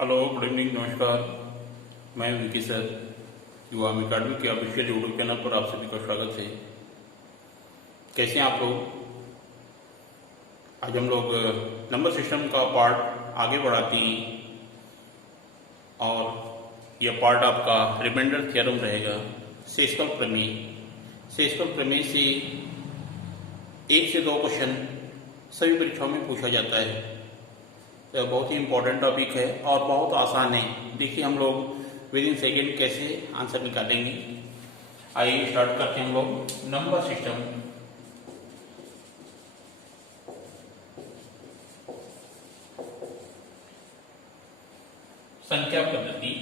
Hello, good evening, नमस्कार। मैं Vicky sir, युवा अकाडमी के ऑफिशियल यूट्यूब चैनल पर आप सभी का स्वागत है। कैसे हैं आप लोग? आज हम लोग नंबर सिस्टम का पार्ट आगे बढ़ाते हैं और यह पार्ट आपका रिमाइंडर थ्योरम रहेगा। सेस्कल प्रमेय से 1 से 2 क्वेश्चन सभी परीक्षाओं में पूछा जाता है। तो बहुत ही इम्पोर्टेंट टॉपिक है और बहुत आसान है। देखिए हम लोग विद इन सेकेंड कैसे आंसर निकालेंगे। आइए स्टार्ट करते हैं हम लोग। नंबर सिस्टम, संख्या पद्धति,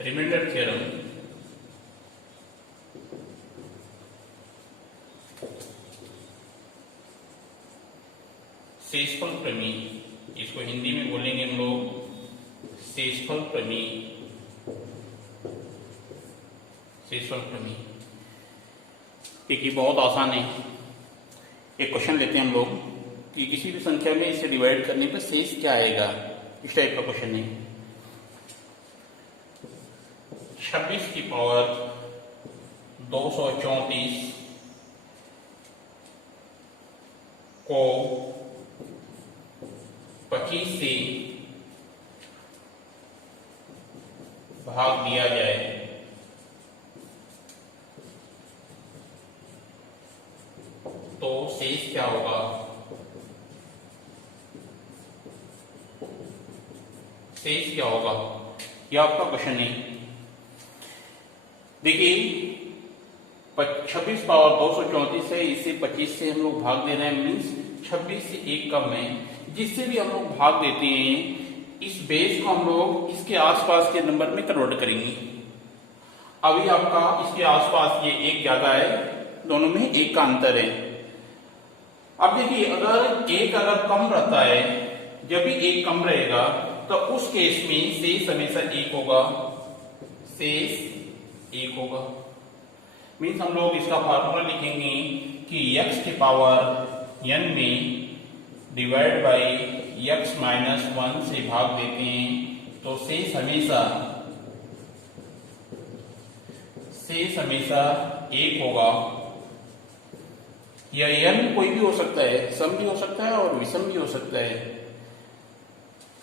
रिमाइंडर थ्योरम, शेषफल प्रमेय, इसको हिंदी में बोलेंगे हम लोग शेषफल प्रमेय। देखिए बहुत आसान है। एक क्वेश्चन लेते हैं हम लोग कि किसी भी संख्या में इसे डिवाइड करने पर शेष क्या आएगा। इस टाइप का क्वेश्चन है। 26 की पावर 234 को 25 से भाग दिया जाए तो शेष क्या होगा। यह आपका क्वेश्चन है। देखिए 26 पावर 234 है, इसे 25 से हम लोग भाग दे रहे हैं, मीन्स 26 से 1 कम है। जिससे भी हम लोग भाग देते हैं इस बेस को हम लोग इसके आसपास के नंबर में कन्वर्ट करेंगे। अभी आपका इसके आसपास ये 1 ज्यादा है, दोनों में 1 का अंतर है। अब देखिए अगर 1 कम रहता है, जब भी 1 कम रहेगा तो उस केस में शेष हमेशा 1 होगा। मीन्स हम लोग इसका फार्मूला लिखेंगे कि x की पावर n में डिवाइड बाई x माइनस 1 से भाग देते हैं तो शेष हमेशा 1 होगा। यह n कोई भी हो सकता है, सम भी हो सकता है और विषम भी हो सकता है।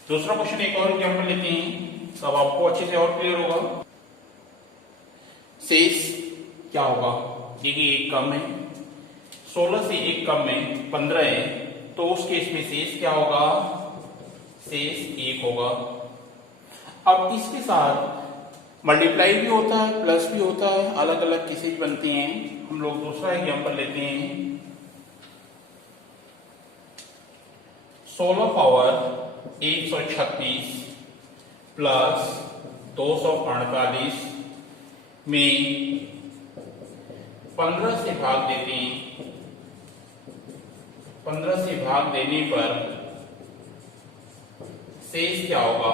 दूसरा क्वेश्चन एक और एग्जाम्पल लेते हैं, तब आपको अच्छे से और क्लियर होगा शेष क्या होगा। देखिए 1 कम है, 16 से 1 कम है, 15 है, तो उस केस में शेष क्या होगा। शेष 1 होगा। अब इसके साथ मल्टीप्लाई भी होता है, प्लस भी होता है, अलग अलग केसेस बनते हैं। हम लोग दूसरा एग्जांपल लेते हैं। 16 पावर 136 प्लस 248 में 15 से भाग देते हैं। 15 से भाग देने पर शेष क्या होगा।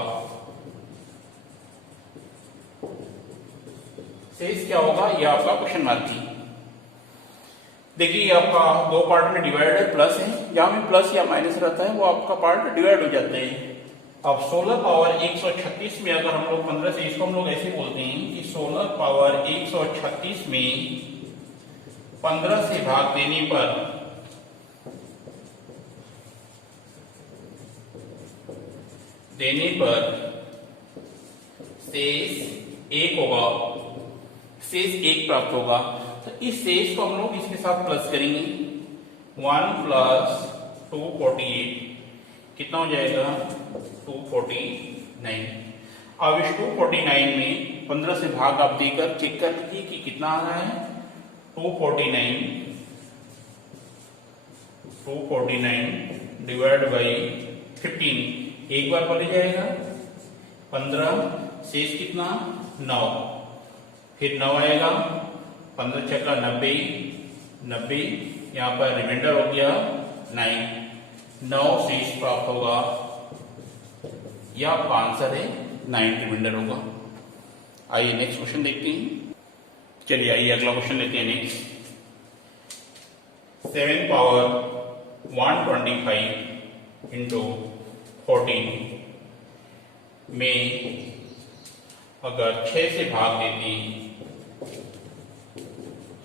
यह आपका क्वेश्चन मार्क थी। देखिए आपका 2 पार्ट में डिवाइड है, प्लस है, जहां में प्लस या माइनस रहता है वो आपका पार्ट डिवाइड हो जाते हैं। अब 16 पावर 136 में अगर हम लोग 15 से, इसको हम लोग ऐसे बोलते हैं कि 16 पावर 136 में 15 से भाग देने पर शेष 1 होगा। शेष 1 प्राप्त होगा। तो इस शेष को हम लोग इसके साथ प्लस करेंगे। 1 प्लस 248 कितना हो जाएगा 249। अब इस 249 में 15 से भाग आप देकर चेक कर लीजिए कि कितना आ रहा है। 249 डिवाइड बाई 15 एक बार बोले जाएगा 15, शेष कितना 9, फिर 9 आएगा, 15 चक्का 90, यहाँ पर रिमाइंडर हो गया 9 शेष प्राप्त होगा। यह आपका आंसर है 9 रिमाइंडर होगा। आइए नेक्स्ट क्वेश्चन देखते हैं। चलिए आइए अगला क्वेश्चन लेते हैं। नेक्स्ट 7 पावर 125 इंटू 14 में अगर 6 से भाग देती,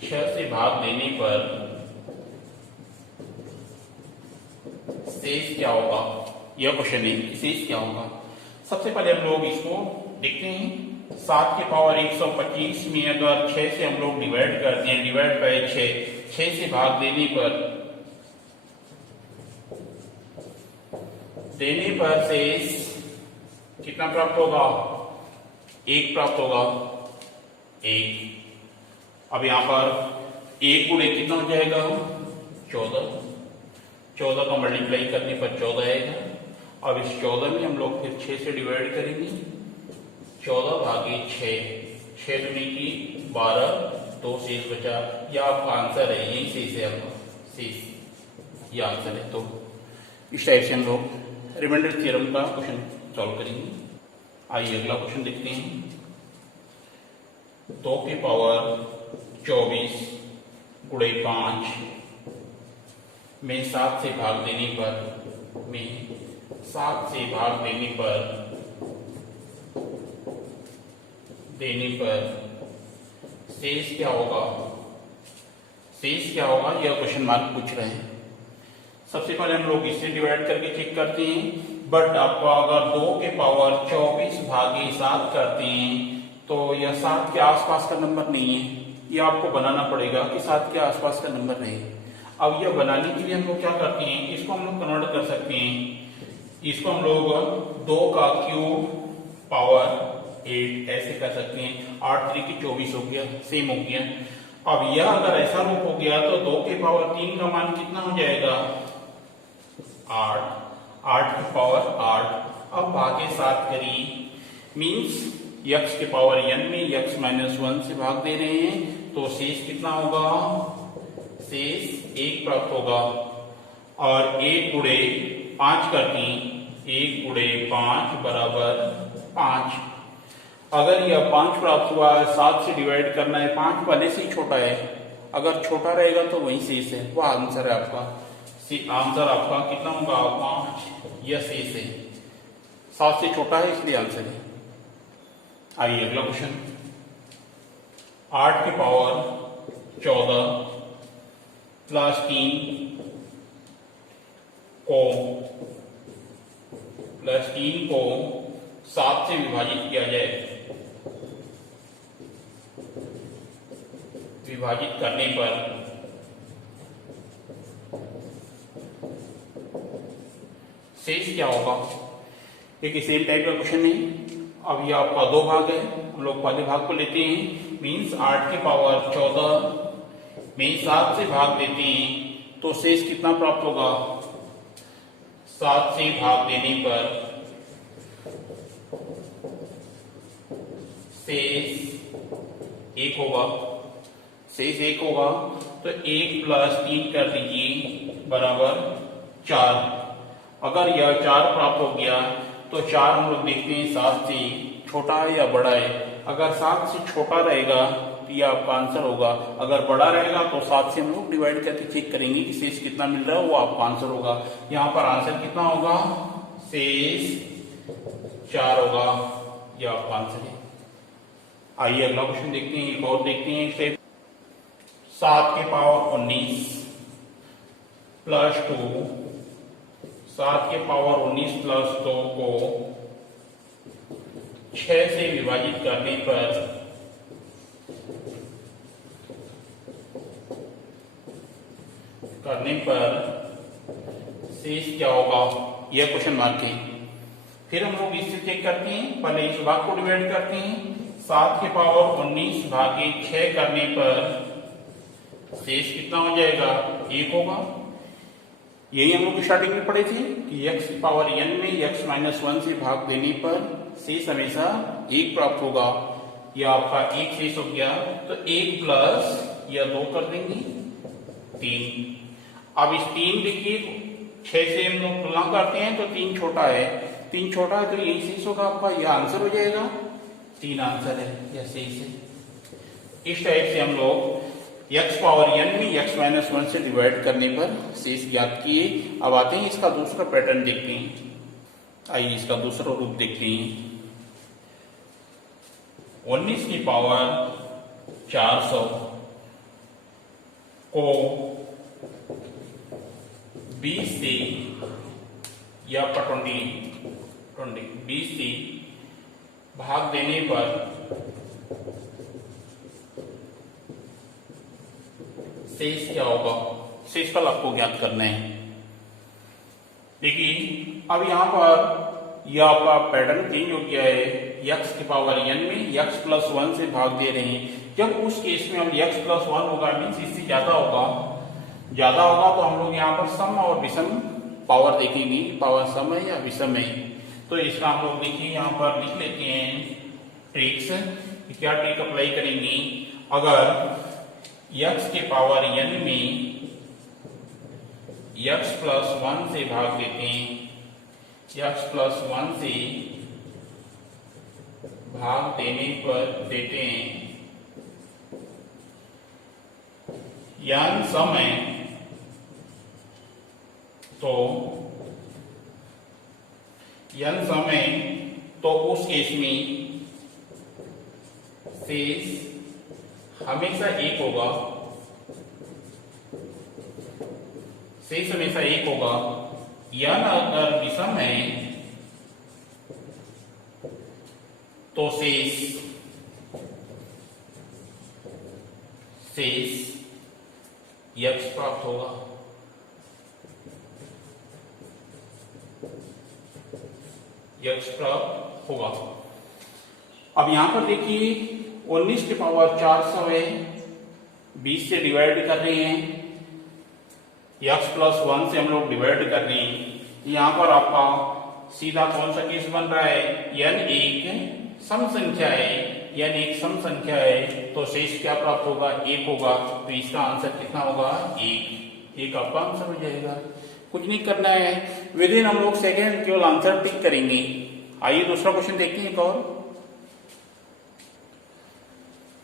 6 से भाग देने पर शेष क्या होगा, यह क्वेश्चन है कि शेष क्या होगा। सबसे पहले हम लोग इसको देखते हैं। 7 के पावर 125 में अगर 6 से हम लोग डिवाइड करते हैं, डिवाइड बाय 6 से भाग देने पर शेष कितना प्राप्त होगा, 1 प्राप्त होगा, 1। अब यहां पर 1 गुणे कितना हो जाएगा, 14 का मल्टीप्लाई करने पर 14 आएगा। अब इस 14 में हम लोग फिर 6 से डिवाइड करेंगे, 14 भागे 6 दुनी की 12, 2 शेष बचा। यह आपका आंसर है, यही शेष है आपका, शेष यह आंसर है। तो इस टाइप से हम लोग रिमाइंडर थ्योरम का क्वेश्चन सॉल्व करेंगे। आइए अगला क्वेश्चन देखते हैं। 2 के पावर 24 गुणे 5 में 7 से भाग देने पर शेष क्या होगा, यह क्वेश्चन मार्क पूछ रहे हैं। सबसे पहले हम लोग इससे डिवाइड करके चेक करते हैं, बट आपको अगर 2 के पावर 24 भागे 7 करते हैं तो यह 7 के आसपास का नंबर नहीं है, यह आपको बनाना पड़ेगा कि 7 के आसपास का नंबर नहीं। अब यह बनाने के लिए हम लोग क्या करते हैं, इसको हम लोग कन्वर्ट कर सकते हैं। इसको हम लोग 2 का क्यूब पावर 8 ऐसे कर सकते हैं। 8 3 की 24 हो गया, सेम हो गया। अब यह अगर ऐसा रूप हो गया तो 2 के पावर 3 का मान कितना हो जाएगा, 8 की पावर 8। अब भागे 7 करी, मीन्स x के पावर n में x माइनस 1 से भाग दे रहे हैं तो शेष कितना होगा, शेष 1 प्राप्त होगा। और 1 गुणे 5 करती, 1 गुणे 5 बराबर 5। अगर यह 5 प्राप्त हुआ है, 7 से डिवाइड करना है, 5 पहले से ही छोटा है, अगर छोटा रहेगा तो वही शेष है, वह आंसर है आपका। आंसर आपका कितना होगा, 5, यह शेष है, 7 से छोटा है इसलिए आंसर है। आइए अगला क्वेश्चन। 8 के पावर 14 प्लस 3 को 7 से विभाजित किया जाए, विभाजित करने पर शेष क्या होगा। एक सेम टाइप का क्वेश्चन है। अब ये आपका 2 भाग है, हम लोग पहले भाग को लेते हैं। मीन्स 8 के पावर 14 में 7 से भाग देते हैं तो शेष कितना प्राप्त होगा, 7 से भाग देने पर शेष 1 होगा, शेष 1 होगा। तो 1 प्लस 3 कर दीजिए बराबर 4। अगर यह 4 प्राप्त हो गया तो 4 हम लोग देखते हैं 7 से छोटा है या बड़ा है। अगर 7 से छोटा रहेगा तो यह आपका आंसर होगा, अगर बड़ा रहेगा तो 7 से हम लोग डिवाइड करके चेक करेंगे कि शेष कितना मिल रहा है, वो आपका आंसर होगा। यहाँ पर आंसर कितना होगा, शेष 4 होगा, यह आपका आंसर है। आइए अगला क्वेश्चन देखते हैं, एक और देखते हैं। स्टेप 7 के पावर 19 प्लस 2, 7 के पावर 19 प्लस 2 को 6 से विभाजित करने पर शेष क्या होगा, यह क्वेश्चन मार्क है। फिर हम लोग इससे चेक करते हैं, पहले इस भाग को डिवाइड करते हैं। 7 के पावर 19 भागे 6 करने पर शेष कितना हो जाएगा, 1 होगा। यही हम लोग स्टार्टिंग में पढ़े थे कि x पावर n में x माइनस 1 से भाग देने पर शेष हमेशा 1 प्राप्त होगा। यह आपका 1 शेष हो गया, तो 1 प्लस यह 2 कर देंगे 3। अब इस 3 देखिए 6 से हम लोग तुलना करते हैं तो 3 छोटा है, 3 छोटा है तो यही शेष होगा आपका, यह आंसर हो जाएगा। 3 आंसर है, यह शेष है। इस टाइप से हम लोग x पावर n में x माइनस 1 से डिवाइड करने पर शेष ज्ञात किए। अब आते हैं इसका दूसरा पैटर्न देखते हैं। आइए इसका दूसरा रूप देखते हैं। 19 की पावर 400 को 20 से या 20 से भाग देने पर शेष क्या होगा? शेषफल आपको ज्ञात करना है। देखिए अब यहां पर यह आपका पैटर्न चेंज हो गया है। x की पावर n में x प्लस 1 से भाग दे रहे हैं। जब उस केस में हम x प्लस 1 होगा मीन्स इससे ज्यादा होगा तो हम लोग यहाँ पर सम और विषम पावर देखेंगे, पावर सम है या विषम है। तो इसका हम लोग देखिए यहाँ पर लिख लेते हैं ट्रिक्स। क्या ट्रिक अप्लाई करेंगे? अगर x के पावर n में x प्लस 1 से भाग देते हैं, x प्लस 1 से भाग देने पर देते हैं n सम है, तो n सम है तो उस केस में शेष हमेशा एक होगा। शेष हमेशा एक होगा। n अगर विषम है तो शेष x प्राप्त होगा। x प्राप्त होगा। अब यहां पर देखिए 19 की पावर 400 है, 20 से डिवाइड कर रहे हैं, x प्लस 1 से हम लोग डिवाइड कर रहे हैं। यहां पर आपका सीधा कौन सा केस बन रहा है? n एक सम संख्या है, n एक सम संख्या है तो शेष क्या प्राप्त होगा? 1 होगा। तो इसका आंसर कितना होगा? 1 आपका आंसर हो जाएगा। कुछ नहीं करना है, विद इन हम लोग सेकेंड केवल आंसर टिक करेंगे। आइए दूसरा क्वेश्चन देखते हैं एक और।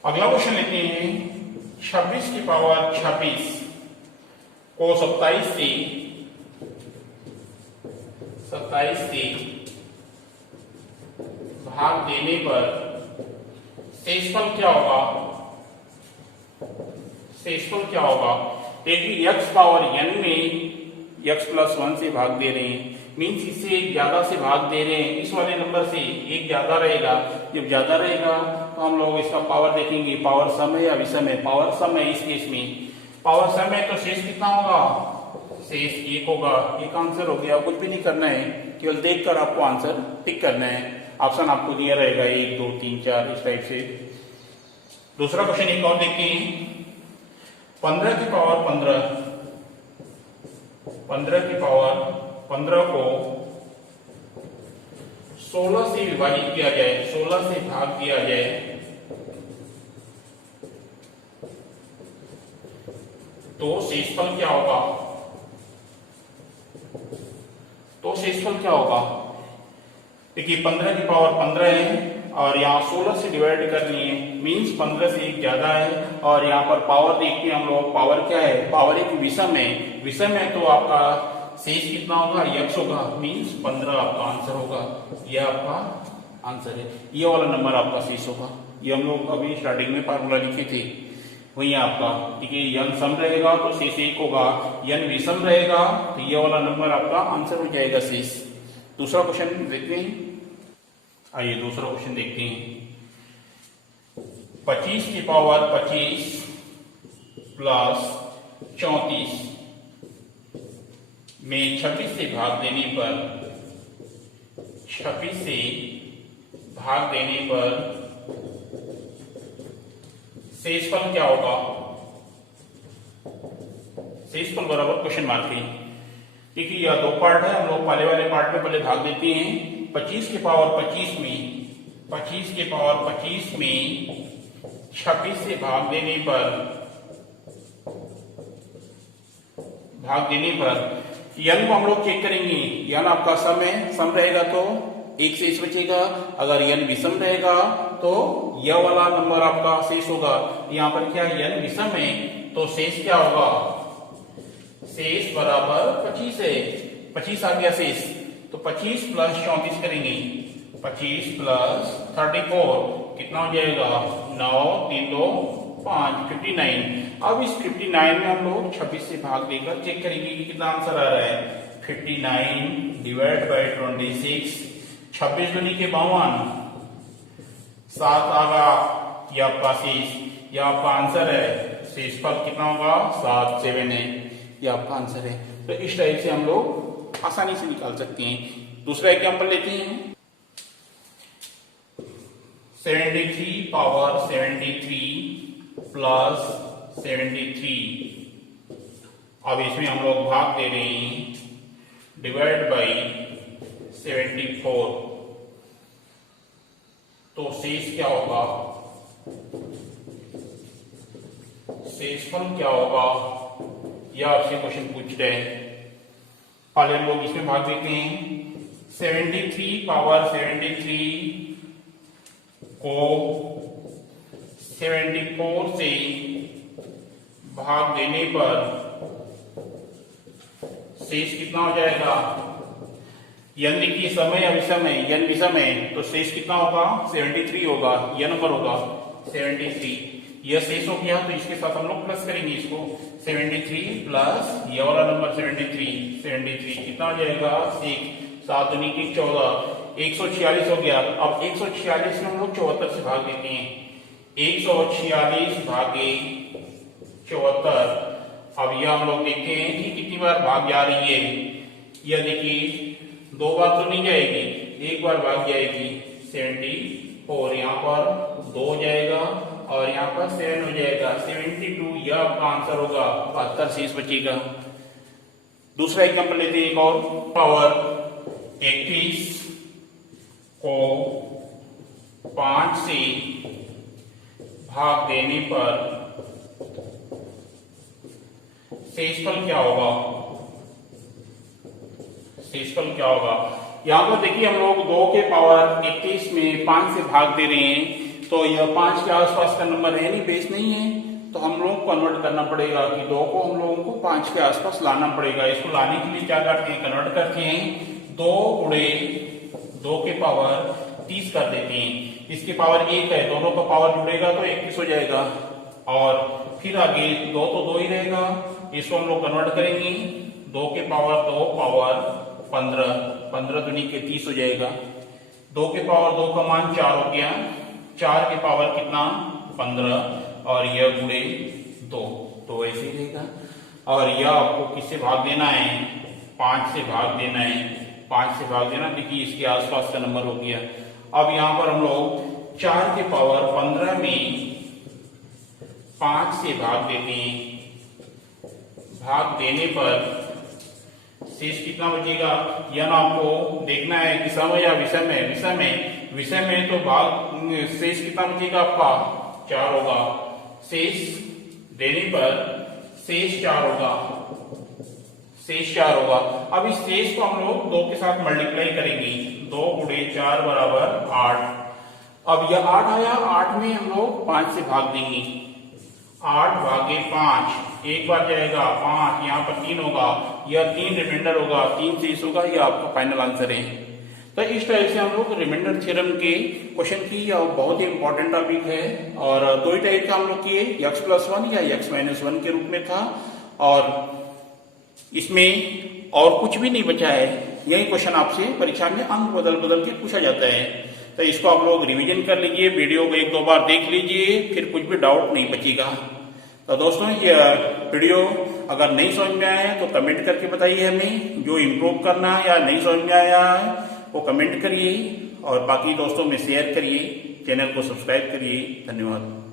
अगला क्वेश्चन लेते हैं 26 की पावर 26 को 27 से भाग देने पर शेषफल क्या होगा? देखिए x पावर n में x प्लस 1 से भाग दे रहे हैं, मीन्स इससे ज्यादा से भाग दे रहे हैं। इस वाले नंबर से एक ज्यादा रहेगा। जब ज्यादा रहेगा तो हम लोग इसका पावर देखेंगे, पावर सम है या विषम है। पावर सम है, इस केस में पावर सम है तो शेष कितना होगा? शेष 1 होगा। एक आंसर हो गया। कुछ भी नहीं करना है, केवल देखकर आपको आंसर टिक करना है। ऑप्शन आपको दिया रहेगा 1 2 3 4 इस टाइप से। दूसरा क्वेश्चन एक और देखते हैं। 15 की पावर 15 को 16 से विभाजित किया जाए, 16 से भाग दिया जाए तो शेषफल क्या होगा? देखिए 15 की पावर 15 है और यहाँ 16 से डिवाइड करनी है, मीन्स 15 से एक ज्यादा है। और यहाँ पर पावर देखते हैं हम लोग, पावर क्या है? पावर एक विषम है तो आपका शेष कितना होगा? x होगा, मीन्स 15 आपका आंसर होगा। यह आपका आंसर है। ये वाला नंबर आपका शेष होगा। ये हम लोग अभी स्टार्टिंग में फार्मूला लिखे थे, वही आपका। ठीक है, n सम रहेगा तो शेष 1 होगा, n विषम रहेगा तो ये वाला नंबर आपका आंसर हो जाएगा शेष। दूसरा क्वेश्चन देखते हैं। आइए दूसरा क्वेश्चन देखते हैं। 25 की पावर 25 प्लस 34 में 26 से भाग देने पर शेषफल क्या होगा? शेषफल बराबर क्वेश्चन मार्क है। देखिए यह दो पार्ट है, हम लोग पहले वाले पार्ट में पहले भाग देते हैं। 25 के पावर 25 में 26 से भाग देने पर n को हम लोग चेक करेंगे। n आपका सम है, सम रहेगा तो एक शेष बचेगा। अगर n विषम रहेगा तो यह वाला नंबर आपका शेष होगा। यहाँ पर क्या n विषम है तो शेष क्या होगा, शेष बराबर 25 है, 25 आ गया शेष। तो 25 प्लस 34 करेंगे, 25 प्लस 34 कितना हो जाएगा, 9 3 2 5 59। अब इस 59 में हम लोग 26 से भाग देकर चेक करेंगे कि कितना आंसर आ रहा है। 59 डिवाइड बाय 26, 26 दूनी के 52, 7 आगा ये आपका शेष, ये आपका आंसर है। शेषफल कितना होगा, 7 7 है, ये आपका आंसर है। तो इस टाइप से हम लोग आसानी से निकाल सकते हैं। दूसरा एग्जांपल लेते हैं, 73 पावर 73 प्लस 73। अब इसमें हम लोग भाग दे रहे हैं, डिवाइड बाई 74। तो शेष क्या होगा, शेषफल क्या होगा, यह आपसे क्वेश्चन पूछ रहे हैं। पहले हम लोग इसमें भाग देते हैं, 73 पावर 73 को 74 से भाग देने पर शेष कितना हो जाएगा, n देखिए समय या विषम है, n विषम है तो शेष कितना होगा, 73 होगा, यह नंबर होगा 73। यह शेष हो गया तो इसके साथ हम लोग प्लस करेंगे इसको, 73 प्लस यह वाला नंबर 73 कितना हो जाएगा, 7 दूनी की 14, 146 हो गया। अब 146 में हम लोग 74 से भाग देते हैं, 146 भागे 74। अब यह हम लोग देखते हैं कि कितनी बार भाग जा रही है। यह देखिए 2 बार तो नहीं जाएगी, 1 बार भाग जाएगी, 74 यहाँ पर 2 हो जाएगा और यहाँ पर 7 हो जाएगा, 72। यह आपका आंसर होगा, 72 शेष बचेगा। दूसरा एग्जांपल लेते हैं एक और, पावर 31 को 5 से भाग देने पर शेषफल क्या होगा, शेषफल क्या होगा। यहां पर देखिए हम लोग 2 के पावर 31 में 5 से भाग दे रहे हैं, तो यह 5 के आसपास का नंबर है नहीं, बेस नहीं है, तो हम लोग को कन्वर्ट करना पड़ेगा कि 2 को हम लोगों को 5 के आसपास लाना पड़ेगा। इसको लाने के लिए क्या करते हैं, कन्वर्ट करते हैं, 2 गुणे 2 के पावर 30 कर देते हैं। इसके पावर 1 है, दोनों का पावर जुड़ेगा तो 21 हो जाएगा, और फिर आगे 2 तो 2 ही रहेगा, इसको हम लोग कन्वर्ट करेंगे, 2 के पावर 2 पावर 15, 15 दूनी के 30 हो जाएगा। 2 के पावर 2 का मान 4 हो गया, 4 के पावर कितना, 15, और यह गुणे 2, तो ऐसे ही रहेगा। और यह आपको किससे भाग देना है, 5 से भाग देना है, 5 से भाग देना, देखिए इसके आसपास का नंबर हो गया। अब यहाँ पर हम लोग 4 के पावर 15 में 5 से भाग देते हैं, भाग देने पर शेष कितना बचेगा, यह आपको देखना है कि सम या विषम है। विषम है, विषम है तो भाग शेष कितना बचेगा आपका, 4 होगा। शेष देने पर शेष 4 होगा, शेष 4 होगा। अब इस शेष को हम लोग 2 के साथ मल्टीप्लाई करेंगे, 2 गुणे 4 बराबर 8। अब यह 8 आया, 8 में हम लोग 5 से भाग देंगे, 8 भागे 5, एक बार जाएगा 5, यहाँ पर 3 होगा, यह 3 रिमाइंडर होगा, 3 शेष होगा, यह आपका फाइनल आंसर है। तो इस टाइप से हम लोग रिमाइंडर थ्योरम के क्वेश्चन की, यह बहुत ही इंपॉर्टेंट टॉपिक है, और 2 ही टाइप का हम लोग किए, x+1 या x-1 के रूप में था, और इसमें और कुछ भी नहीं बचा है। यही क्वेश्चन आपसे परीक्षा में अंक बदल बदल के पूछा जाता है। तो इसको आप लोग रिवीजन कर लीजिए, वीडियो को 1-2 बार देख लीजिए, फिर कुछ भी डाउट नहीं बचेगा। तो दोस्तों ये वीडियो अगर नहीं समझ में आया है तो कमेंट करके बताइए हमें, जो इम्प्रूव करना है या नहीं समझ में आया है वो कमेंट करिए, और बाकी दोस्तों में शेयर करिए, चैनल को सब्सक्राइब करिए। धन्यवाद।